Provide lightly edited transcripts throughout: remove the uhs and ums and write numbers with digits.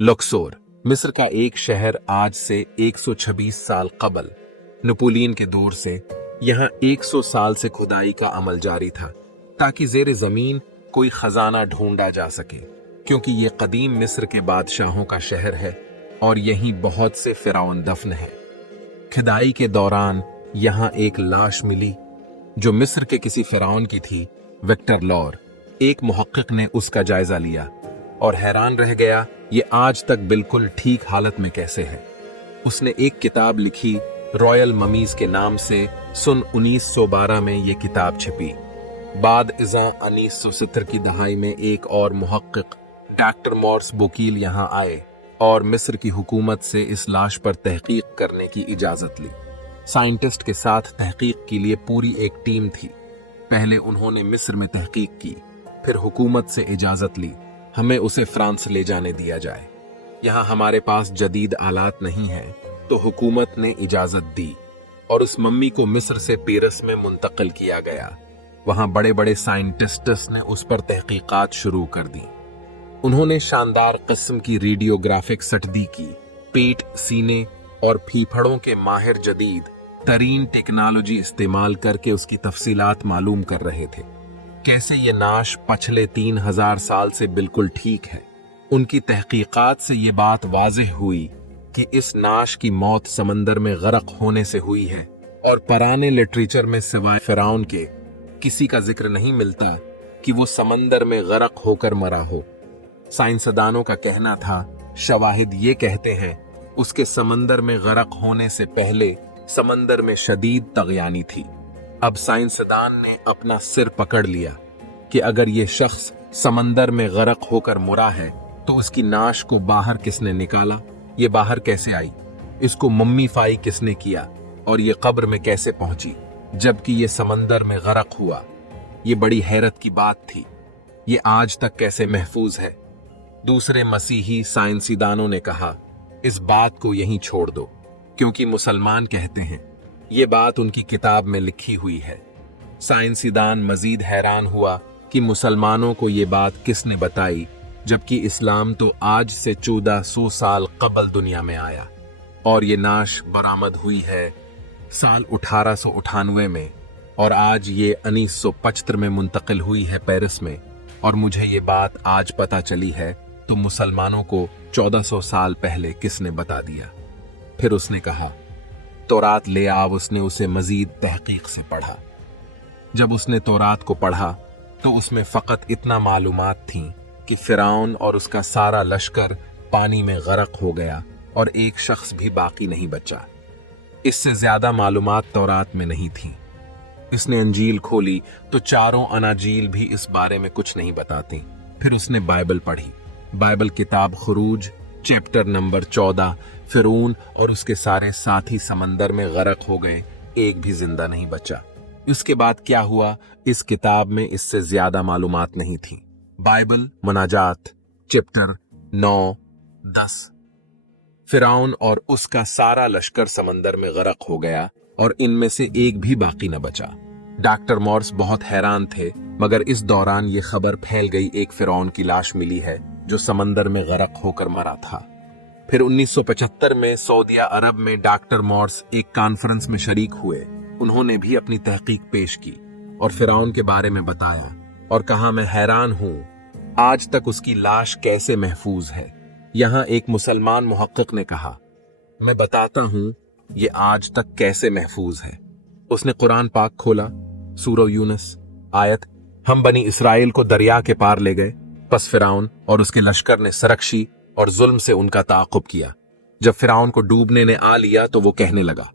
लक्सोर मिस्र का एक शहर आज से 126 साल कबल नेपोलियन के दौर से यहाँ 100 साल से खुदाई का अमल जारी था ताकि जेर जमीन कोई खजाना ढूंढा जा सके, क्योंकि ये कदीम मिस्र के बादशाहों का शहर है और यहीं बहुत से फिरौन दफन है। खुदाई के दौरान यहाँ एक लाश मिली जो मिस्र के किसी फिरौन की थी। विक्टर लॉर, एक मुहक्किक ने उसका जायजा लिया और हैरान रह गया ये आज तक बिल्कुल ठीक हालत में कैसे है। उसने एक किताब लिखी रॉयल ममीज के नाम से। सन 1912 में ये किताब छिपी। बाद इज़ा 1970 की दहाई में एक और मुहक्किक डॉक्टर मॉर्स बोकील यहाँ आए और मिस्र की हुकूमत से इस लाश पर तहकीक करने की इजाजत ली। साइंटिस्ट के साथ तहकीक के लिए पूरी एक टीम थी। पहले उन्होंने मिस्र में तहकीक की, फिर हुकूमत से इजाजत ली हमें उसे फ्रांस ले जाने दिया जाए। यहाँ हमारे पास जदीद आलात नहीं है, तो हुकूमत ने इजाजत दी और उस मम्मी को मिस्र से पेरिस में मुंतकिल किया गया। वहां बड़े बड़े साइंटिस्ट्स ने उस पर तहकीकात शुरू कर दी। उन्होंने शानदार किस्म की रेडियोग्राफिक सटदी की, पेट, सीने और फीफड़ों के माहिर जदीद तरीन टेक्नोलॉजी इस्तेमाल करके उसकी तफसीलात मालूम कर रहे थे। कैसे ये नाश पिछले 3000 साल से बिल्कुल ठीक है। उनकी तहकीकात से ये बात वाज़ेह हुई कि इस नाश की मौत समंदर में गरक होने से हुई है और पुराने लिटरेचर में सिवाय फिरौन के किसी का जिक्र नहीं मिलता कि वो समंदर में गरक होकर मरा हो। साइंसदानों का कहना था, शवाहिद ये कहते हैं उसके समंदर में गरक होने से पहले समंदर में शदीद तगयानी थी। अब साइंसदान ने अपना सिर पकड़ लिया कि अगर ये शख्स समंदर में गरक होकर मरा है तो उसकी नाश को बाहर किसने निकाला, ये बाहर कैसे आई, इसको मम्मीफाई किसने किया और ये कब्र में कैसे पहुंची जबकि ये समंदर में गरक हुआ। ये बड़ी हैरत की बात थी। ये आज तक कैसे महफूज है। दूसरे मसीही साइंसदानों ने कहा, इस बात को यहीं छोड़ दो, क्योंकि मुसलमान कहते हैं। ये बात उनकी किताब में लिखी हुई है। साइंसदान मजीद हैरान हुआ कि मुसलमानों को ये बात किसने बताई, जबकि इस्लाम तो आज से 1400 साल कबल दुनिया में आया और ये नाश बरामद हुई है साल 1898 में और आज ये 1975 में मुंतकिल हुई है पेरिस में। और मुझे ये बात आज पता चली है तो मुसलमानों को 1400 साल पहले किसने बता दिया। फिर उसने कहा, तौरात ले आओ। उसने उसे मजीद तहकीक से पढ़ा। जब उसने तौरात को पढ़ा तो उसमें फकत इतना मालूमात थी कि फिरौन और उसका सारा लश्कर पानी में गरक हो गया और एक शख्स भी बाकी नहीं बचा। इससे ज्यादा मालूमात तौरात में नहीं थी। इसने अंजील खोली तो चारों अनाजील भी इस बारे में कुछ नहीं बताती। फिर उसने बाइबल पढ़ी। बाइबल किताब खुरूज चैप्टर नंबर 14, फिरौन और उसके सारे साथी समंदर में गरक हो गए, एक भी जिंदा नहीं बचा। इसके बाद क्या हुआ, इस किताब में इससे ज्यादा मालूमात नहीं थी। बाइबल मुनाजात चैप्टर 9, 10। फिरौन और उसका सारा लश्कर समंदर में गरक हो गया और इनमें से एक भी बाकी न बचा। डॉक्टर मॉर्स बहुत हैरान थे, मगर इस दौरान ये खबर फैल गई एक फिरौन की लाश मिली है जो समंदर में गरक होकर मरा था। फिर 1975 में सऊदी अरब में डॉक्टर मॉर्स एक कॉन्फ्रेंस में शरीक हुए। उन्होंने भी अपनी तहकीक पेश की और फिरौन के बारे में बताया और कहा, मैं हैरान हूं आज तक उसकी लाश कैसे महफूज है। यहां एक मुसलमान मुहक्किक ने कहा, मैं बताता हूं ये आज तक कैसे महफूज है। उसने कुरान पाक खोला, सूरह यूनुस आयत, हम बनी इसराइल को दरिया के पार ले गए, पस फिरौन और उसके लश्कर ने सरकशी और जुल्म से उनका ताक़ुब किया। जब फिरौन को डूबने ने आ लिया तो वो कहने लगा,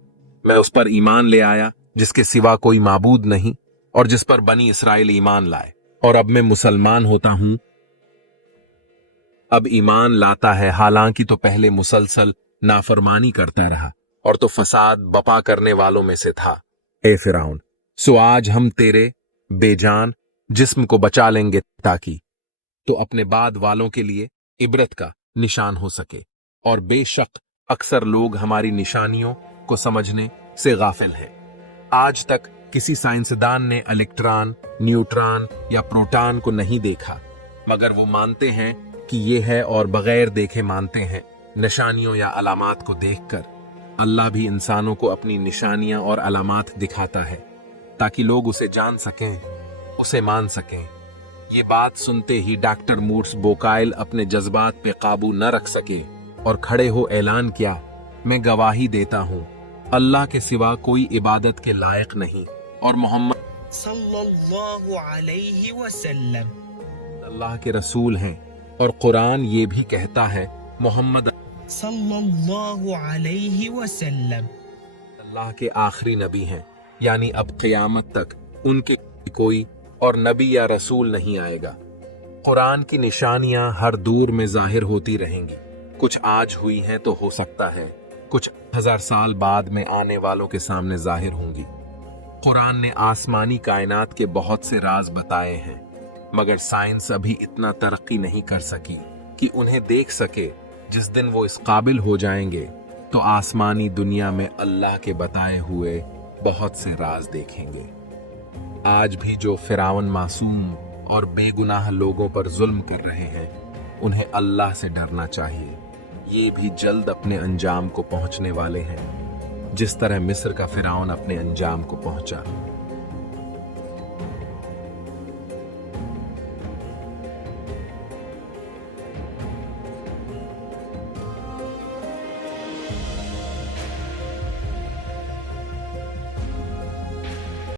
मैं उस पर ईमान ले आया जिसके सिवा कोई माबूद नहीं और जिस पर बनी इसराइल ईमान लाए, और अब मैं मुसलमान होता हूं। अब ईमान लाता है, हालांकि तो पहले मुसलसल नाफरमानी करता रहा और तो फसाद बपा करने वालों में से था। ए फिरौन, सो आज हम तेरे बेजान जिस्म को बचा लेंगे ताकि तो अपने बाद वालों के लिए इबरत का निशान हो सके। और बेशक अक्सर लोग हमारी निशानियों को समझने से गाफिल हैं। आज तक किसी साइंसदान ने इलेक्ट्रॉन, न्यूट्रॉन या प्रोटॉन को नहीं देखा, मगर वो मानते हैं कि ये है और बगैर देखे मानते हैं, निशानियों या अलामात को देखकर। अल्लाह भी इंसानों को अपनी निशानियां और अलामात दिखाता है ताकि लोग उसे जान सकें, उसे मान सकें। ये बात सुनते ही डॉक्टर मूड्स बोकाइल अपने जज्बात पे काबू न रख सके और खड़े हो ऐलान किया, मैं गवाही देता हूँ अल्लाह के सिवा कोई इबादत के लायक नहीं और मोहम्मद सल्लल्लाहु अलैहि वसल्लम अल्लाह के रसूल हैं। और कुरान ये भी कहता है मोहम्मद सल्लल्लाहु अलैहि वसल्लम अल्लाह के आखिरी नबी हैं, यानी अब क़यामत तक उनके कोई और नबी या रसूल नहीं आएगा। कुरान की निशानियां हर दूर में जाहिर होती रहेंगी। कुछ आज हुई हैं तो हो सकता है कुछ 1000 साल बाद में आने वालों के सामने जाहिर होंगी। कुरान ने आसमानी कायनात के बहुत से राज बताए हैं, मगर साइंस अभी इतना तरक्की नहीं कर सकी कि उन्हें देख सके। जिस दिन वो इस काबिल हो जाएंगे तो आसमानी दुनिया में अल्लाह के बताए हुए बहुत से राज देखेंगे। आज भी जो फिरावन मासूम और बेगुनाह लोगों पर जुल्म कर रहे हैं, उन्हें अल्लाह से डरना चाहिए। ये भी जल्द अपने अंजाम को पहुंचने वाले हैं, जिस तरह मिस्र का फिरावन अपने अंजाम को पहुंचा।